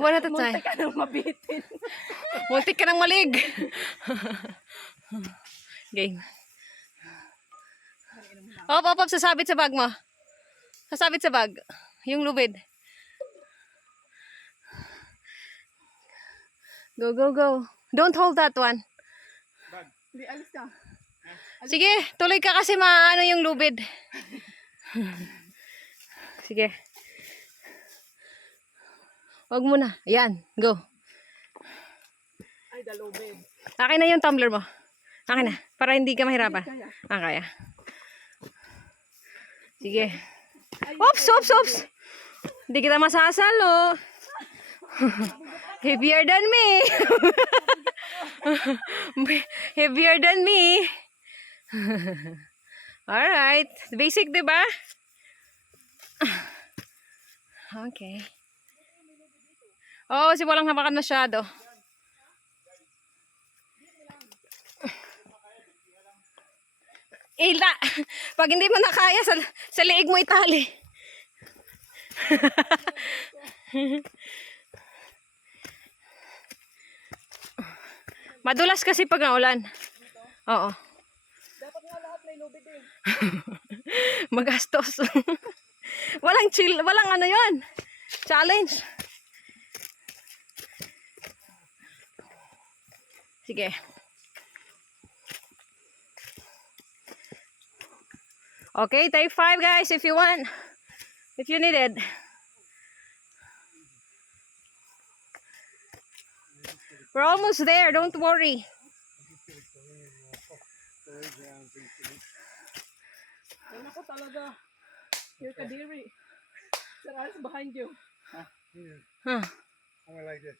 One at a time. Muntik ka nang mabitin. Muntik ka ng malig. Game. Op, op, op. Sasabit sa bag mo. Sasabit sa bag. Yung lubid. Go, go, go. Don't hold that one. Hindi, alis ka. Sige, tuloy ka kasi maano yung lubid. Sige. Wag mo na. Ayan, go. Ay, dalubid. Akin na yung tumbler mo. Akin na. Para hindi ka mahirapan. Kaya. Sige. Oops, oops, oops. Hindi kita masasalo. Heavier than me. Heavier than me. Alright. Basic, diba? Okay. Oh, si walang hawakan masyado. Ila, pag hindi mo nakaya, sa liig mo itali. Madulas kasi pag naulan. Oo. Dapat nga lahat may lubid eh. Magastos. Walang chill, walang ano yon. Challenge. Sige. Okay, take 5 guys if you want. If you need it. We're almost there, don't worry. Yan ako talaga. Your kadiri. Sir Alice behind you. Huh. I'm like this.